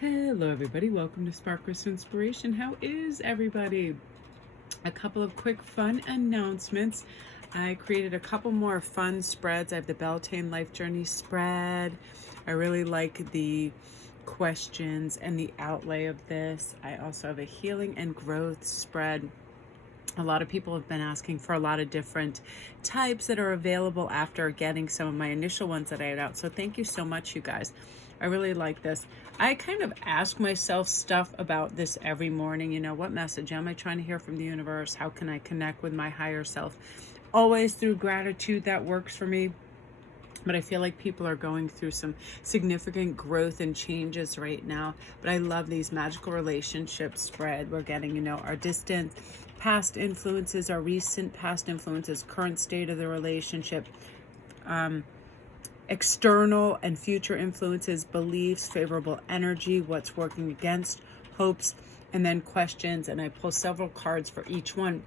Hello everybody, welcome to Spark Crystal Inspiration. How is everybody? A couple of quick fun announcements. I created a couple more fun spreads. I have the Beltane Life Journey spread. I really like the questions and the outlay of this. I also have a healing and growth spread. A lot of people have been asking for a lot of different types that are available after getting some of my initial ones that I had out. So thank you so much, you guys. I really like this. I kind of ask myself stuff about this every morning. You know, what message am I trying to hear from the universe? How can I connect with my higher self? Always through gratitude, that works for me. But I feel like people are going through some significant growth and changes right now. But I love these magical relationships spread. We're getting, you know, our distant past influences, our recent past influences, current state of the relationship, external and future influences, beliefs, favorable energy, what's working against, hopes, and then questions. And I pull several cards for each one.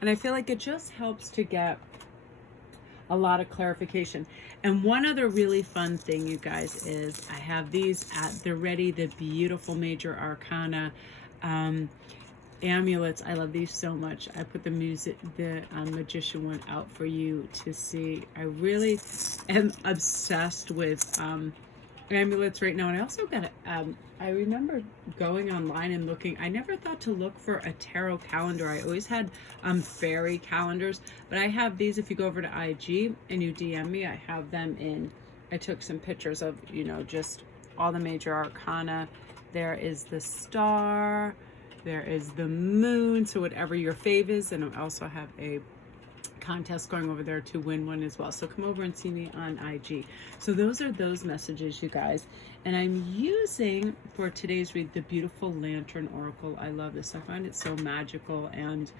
And I feel like it just helps to get a lot of clarification. And one other really fun thing, you guys, is I have these at the ready, the beautiful major arcana amulets. I love these so much. I put the magician one out for you to see. I really am obsessed with amulets right now. And I also got I remember going online and looking. I never thought to look for a tarot calendar. I always had fairy calendars, but I have these. If you go over to IG and you DM me, I have them in. I took some pictures of, you know, just all the major arcana. There is the star, there is the moon, so whatever your fave is. And I also have a contest going over there to win one as well. So come over and see me on IG. So those are those messages, you guys. And I'm using for today's read the beautiful Lantern Oracle. I love this. I find it so magical and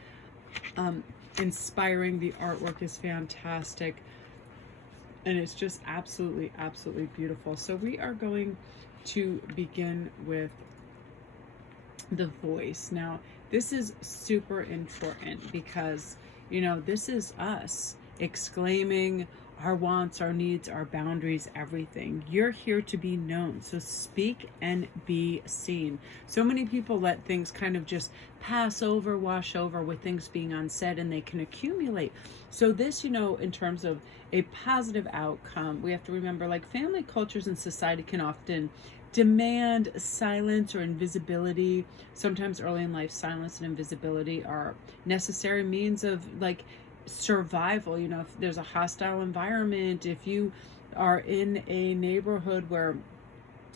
inspiring. The artwork is fantastic. And it's just absolutely, absolutely beautiful. So we are going to begin with the voice. Now, this is super important because, you know, this is us exclaiming our wants, our needs, our boundaries, everything. You're here to be known. So speak and be seen. So many people let things kind of just pass over, wash over with things being unsaid, and they can accumulate. So this, you know, in terms of a positive outcome, we have to remember, like, family cultures and society can often demand silence or invisibility. Sometimes early in life, silence and invisibility are necessary means of, like, survival. You know, if there's a hostile environment, if you are in a neighborhood where,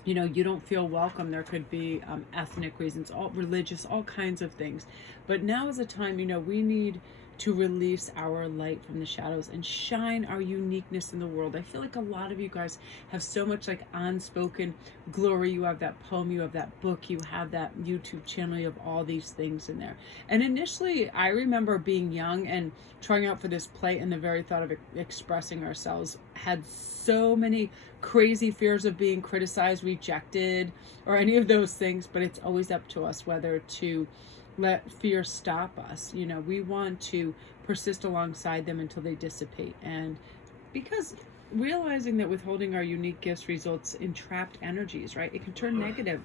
you know, you don't feel welcome, there could be ethnic reasons, all religious, all kinds of things. But now is a time, you know, we need to release our light from the shadows and shine our uniqueness in the world. I feel like a lot of you guys have so much, like, unspoken glory. You have that poem, you have that book, you have that YouTube channel, you have all these things in there. And initially, I remember being young and trying out for this play, and the very thought of expressing ourselves had so many crazy fears of being criticized, rejected, or any of those things. But it's always up to us whether to let fear stop us. You know, we want to persist alongside them until they dissipate. And because realizing that withholding our unique gifts results in trapped energies, right? It can turn negative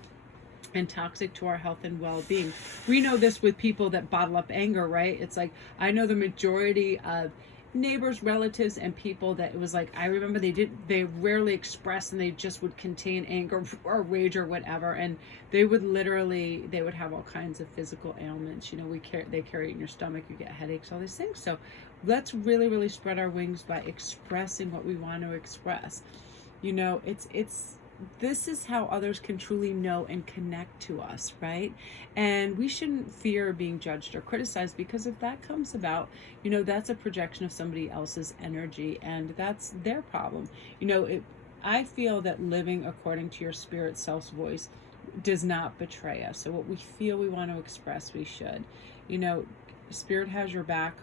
and toxic to our health and well-being. We know this with people that bottle up anger, right? It's like, I know the majority of neighbors, relatives, and people that it was like, I remember they rarely expressed, and they just would contain anger or rage or whatever, and they would have all kinds of physical ailments. You know, they carry it in your stomach, you get headaches, all these things. So let's really, really spread our wings by expressing what we want to express. You know, this is how others can truly know and connect to us, right? And we shouldn't fear being judged or criticized, because if that comes about, you know, that's a projection of somebody else's energy, and that's their problem. You know, I feel that living according to your spirit self's voice does not betray us. So what we feel we want to express, we should. You know, spirit has your back.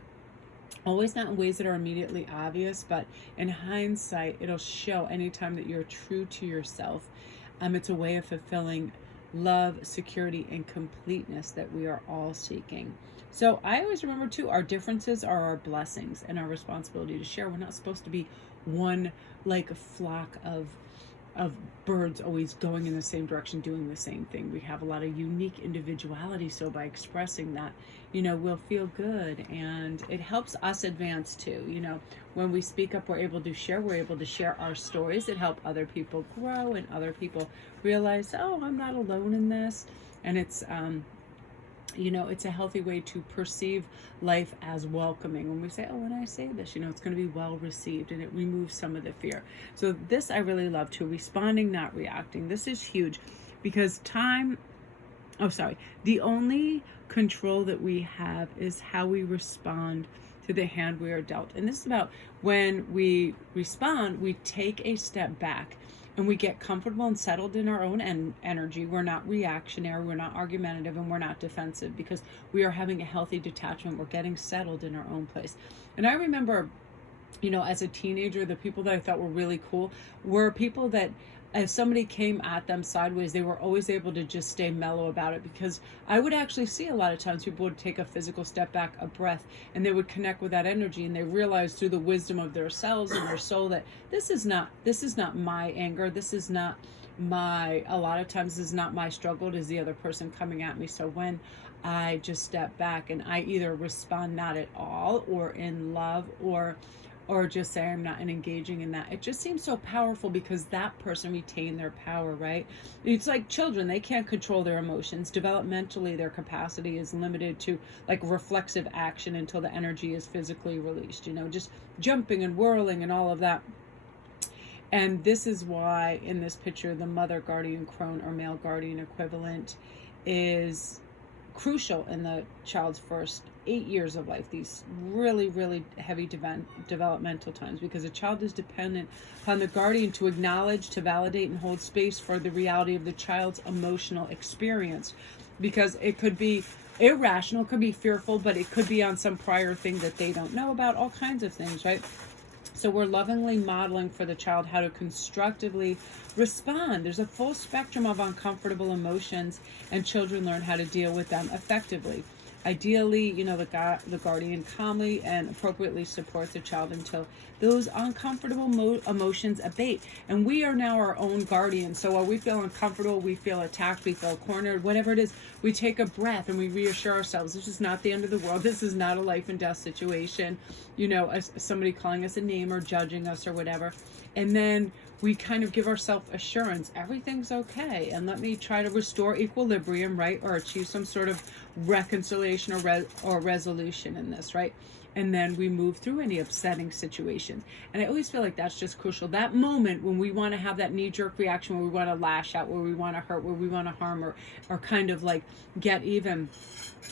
Always not in ways that are immediately obvious, but in hindsight, it'll show anytime that you're true to yourself. It's a way of fulfilling love, security, and completeness that we are all seeking. So I always remember too, our differences are our blessings and our responsibility to share. We're not supposed to be one, like, a flock of of birds always going in the same direction, doing the same thing. We have a lot of unique individuality. So by expressing that, we'll feel good, and it helps us advance too. When we speak up, we're able to share our stories that help other people grow, and other people realize, oh, I'm not alone in this. And it's, it's a healthy way to perceive life as welcoming. When we say, oh, when I say this, it's going to be well received, and it removes some of the fear. So this I really love too, responding, not reacting. This is huge because the only control that we have is how we respond to the hand we are dealt. And this is about when we respond, we take a step back and we get comfortable and settled in our own energy. We're not reactionary, we're not argumentative, and we're not defensive, because we are having a healthy detachment. We're getting settled in our own place. And I remember, as a teenager, the people that I thought were really cool were people that if somebody came at them sideways, they were always able to just stay mellow about it, because I would actually see a lot of times people would take a physical step back, a breath, and they would connect with that energy, and they realized through the wisdom of their selves and their soul that this is not my anger, a lot of times this is not my struggle, it is the other person coming at me. So when I just step back and I either respond not at all, or in love, or just say I'm not engaging in that, it just seems so powerful, because that person retained their power, right? It's like children, they can't control their emotions. Developmentally, their capacity is limited to like reflexive action until the energy is physically released, just jumping and whirling and all of that. And this is why in this picture, the mother guardian crone, or male guardian equivalent, is crucial in the child's first 8 years of life, these really, really heavy developmental times, because a child is dependent upon the guardian to acknowledge, to validate, and hold space for the reality of the child's emotional experience, because it could be irrational, it could be fearful, but it could be on some prior thing that they don't know about, all kinds of things, right? So we're lovingly modeling for the child how to constructively respond. There's a full spectrum of uncomfortable emotions, and children learn how to deal with them effectively. Ideally, the guardian calmly and appropriately supports the child until those uncomfortable emotions abate. And we are now our own guardian. So while we feel uncomfortable, we feel attacked, we feel cornered, whatever it is, we take a breath and we reassure ourselves, this is not the end of the world. This is not a life and death situation, as somebody calling us a name or judging us or whatever. And then we kind of give ourselves assurance, everything's okay, and let me try to restore equilibrium, right, or achieve some sort of reconciliation or resolution in this, right? And then we move through any upsetting situations. And I always feel like that's just crucial. That moment when we want to have that knee-jerk reaction, where we want to lash out, where we want to hurt, where we want to harm, or kind of like get even,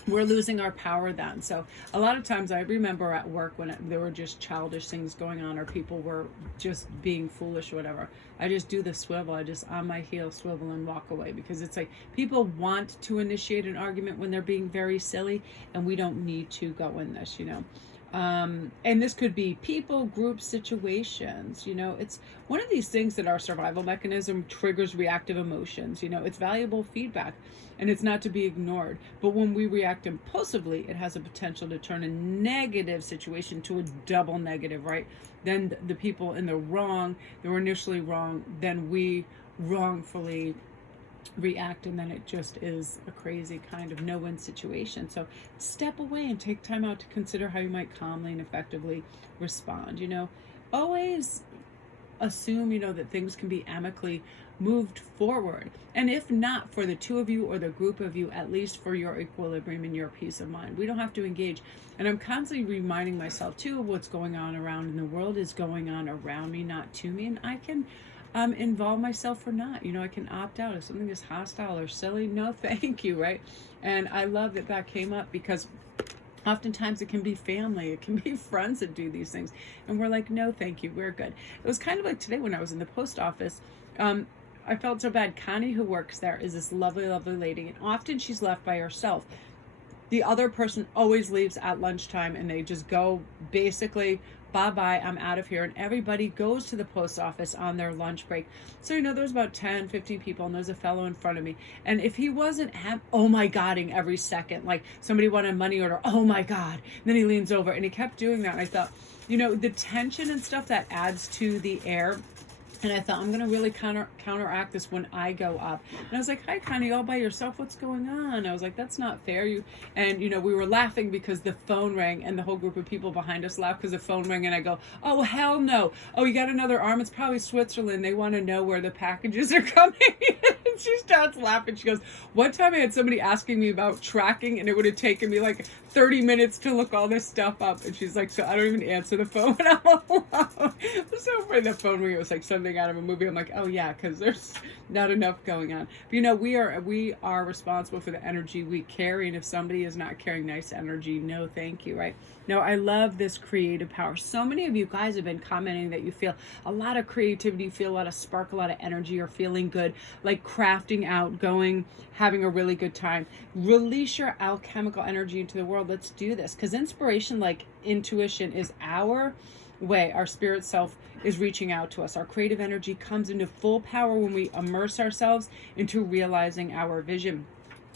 we're losing our power then. So a lot of times I remember at work when there were just childish things going on, or people were just being foolish or whatever, I just do the swivel. I just on my heel swivel and walk away, because it's like people want to initiate an argument when they're being very silly, and we don't need to go in this, and this could be people, group situations. It's one of these things that our survival mechanism triggers reactive emotions. It's valuable feedback, and it's not to be ignored. But when we react impulsively, it has a potential to turn a negative situation to a double negative, right? Then the people in the wrong, they were initially wrong, then we wrongfully react, and then it just is a crazy kind of no-win situation. So step away and take time out to consider how you might calmly and effectively respond. Always assume that things can be amicably moved forward, and if not for the two of you or the group of you, at least for your equilibrium and your peace of mind. We don't have to engage. And I'm constantly reminding myself too of what's going on around, and the world is going on around me, not to me, and I can involve myself or not. I can opt out if something is hostile or silly. No, thank you, right? And I love that came up, because oftentimes it can be family, it can be friends that do these things, and we're like, no, thank you, we're good. It was kind of like today when I was in the post office. I felt so bad. Connie, who works there, is this lovely, lovely lady, and often she's left by herself. The other person always leaves at lunchtime, and they just go basically, bye-bye, I'm out of here. And everybody goes to the post office on their lunch break. So, there's about 10, 15 people, and there's a fellow in front of me. And if he wasn't, oh my Godding every second, like somebody wanted a money order, oh my God. And then he leans over, and he kept doing that. And I thought, the tension and stuff that adds to the air And I thought, I'm going to really counteract this when I go up. And I was like, hi, Connie, all by yourself? What's going on? I was like, that's not fair. And we were laughing because the phone rang, and the whole group of people behind us laughed because the phone rang. And I go, oh, hell no. Oh, you got another arm? It's probably Switzerland. They want to know where the packages are coming. And she starts laughing. She goes, one time I had somebody asking me about tracking, and it would have taken me like 30 minutes to look all this stuff up. And she's like, so I don't even answer the phone when I'm alone. So for the phone ring, it was like something out of a movie. I'm like, oh yeah, because there's not enough going on. But we are responsible for the energy we carry, and if somebody is not carrying nice energy, no thank you, right? No, I love this creative power. So many of you guys have been commenting that you feel a lot of creativity, feel a lot of spark, a lot of energy, or feeling good, like crafting out, going, having a really good time. Release your alchemical energy into the world. Let's do this, because inspiration, like intuition, is our way. Our spirit self is reaching out to us. Our creative energy comes into full power when we immerse ourselves into realizing our vision.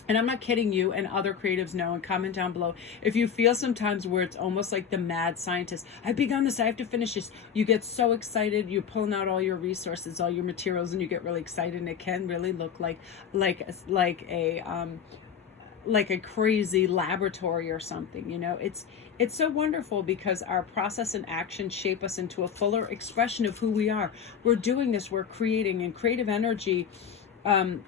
And I'm not kidding, you and other creatives know, and comment down below if you feel sometimes where it's almost like the mad scientist. I've begun this, I have to finish this. You get so excited, you're pulling out all your resources, all your materials, and you get really excited, and it can really look like a crazy laboratory or something. It's so wonderful because our process and action shape us into a fuller expression of who we are. We're doing this, we're creating, and creative energy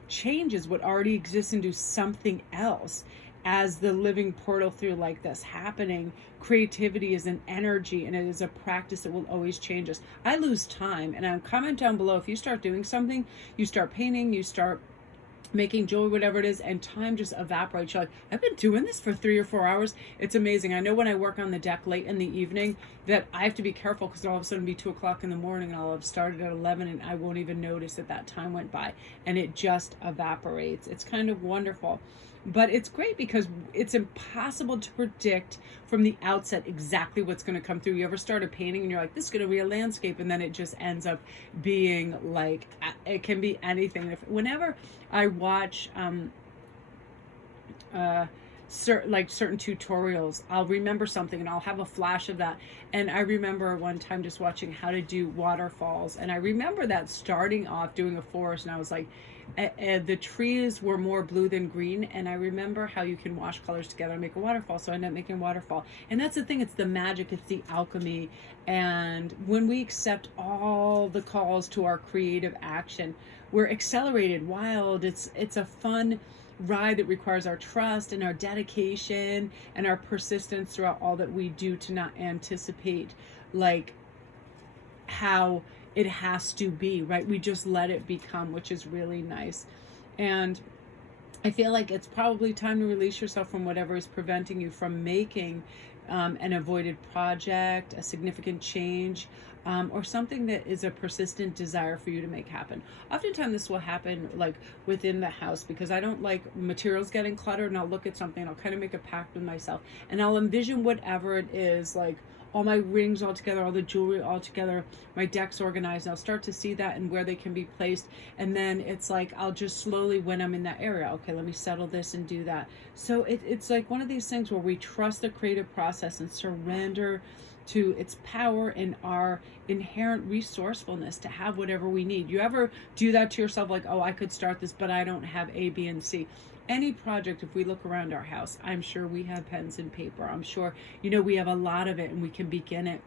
changes what already exists into something else. As the living portal through like this happening, creativity is an energy, and it is a practice that will always change us. I lose time, and comment down below if you start doing something, you start painting, you start making jewelry, whatever it is, and time just evaporates. You're like, I've been doing this for 3 or 4 hours. It's amazing. I know when I work on the deck late in the evening that I have to be careful, because all of a sudden it'll be 2 o'clock in the morning, and I'll have started at 11, and I won't even notice that time went by, and it just evaporates. It's kind of wonderful. But it's great because it's impossible to predict from the outset exactly what's going to come through. You ever start a painting and you're like, this is going to be a landscape, and then it just ends up being like, it can be anything. Whenever I watch certain tutorials, I'll remember something and I'll have a flash of that. And I remember one time just watching how to do waterfalls, and I remember that starting off doing a forest, and I was like, the trees were more blue than green, and I remember how you can wash colors together and make a waterfall, so I ended up making a waterfall. And that's the thing, it's the magic, it's the alchemy. And when we accept all the calls to our creative action, we're accelerated, wild. It's a fun ride that requires our trust and our dedication and our persistence throughout all that we do, to not anticipate like how it has to be, right? We just let it become, which is really nice. And I feel like it's probably time to release yourself from whatever is preventing you from making an avoided project, a significant change, or something that is a persistent desire for you to make happen. Oftentimes this will happen like within the house, because I don't like materials getting cluttered, and I'll look at something and I'll kind of make a pact with myself, and I'll envision whatever it is, like all my rings all together, all the jewelry all together, my deck's organized, and I'll start to see that and where they can be placed. And then it's like, I'll just slowly, when I'm in that area, okay, let me settle this and do that. So it's like one of these things where we trust the creative process and surrender to its power and our inherent resourcefulness to have whatever we need. You ever do that to yourself, like, oh, I could start this, but I don't have A, B, and C? Any project, if we look around our house, I'm sure we have pens and paper. I'm sure, we have a lot of it, and we can begin it.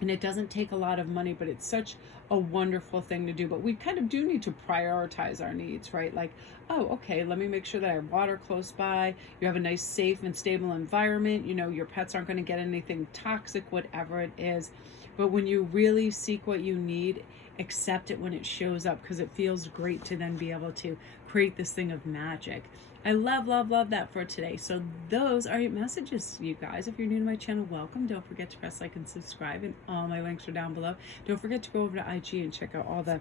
And it doesn't take a lot of money, but it's such a wonderful thing to do. But we kind of do need to prioritize our needs, right? Like, oh, okay, let me make sure that I have water close by. You have a nice, safe, and stable environment. Your pets aren't going to get anything toxic, whatever it is. But when you really seek what you need, accept it when it shows up, because it feels great to then be able to create this thing of magic. I love, love, love that for today. So those are your messages, you guys. If you're new to my channel, welcome. Don't forget to press like and subscribe, and all my links are down below. Don't forget to go over to IG and check out all the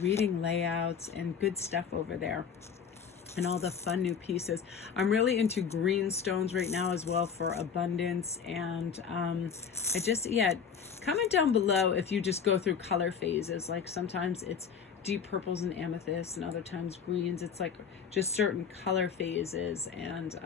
reading layouts and good stuff over there, and all the fun new pieces. I'm really into green stones right now as well for abundance. And comment down below if you just go through color phases. Like sometimes it's deep purples and amethysts, and other times greens. It's like just certain color phases, and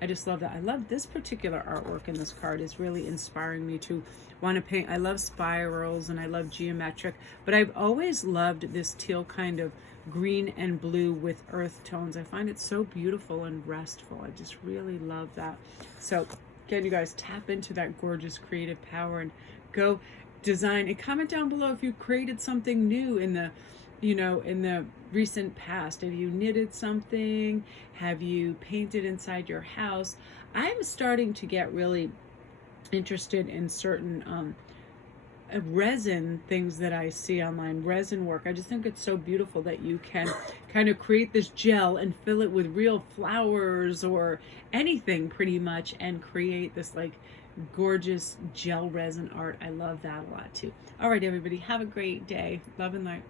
I just love that. I love this particular artwork in this card. Is really inspiring me to want to paint. I love spirals and I love geometric, but I've always loved this teal kind of green and blue with earth tones. I find it so beautiful and restful. I just really love that. So again, you guys, tap into that gorgeous creative power and go design, and comment down below if you created something new in the, you know, in the recent past. Have you knitted something? Have you painted inside your house? I'm starting to get really interested in certain resin things that I see online, resin work. I just think it's so beautiful that you can kind of create this gel and fill it with real flowers or anything pretty much, and create this like gorgeous gel resin art. I love that a lot too. All right, everybody, have a great day. Love and light.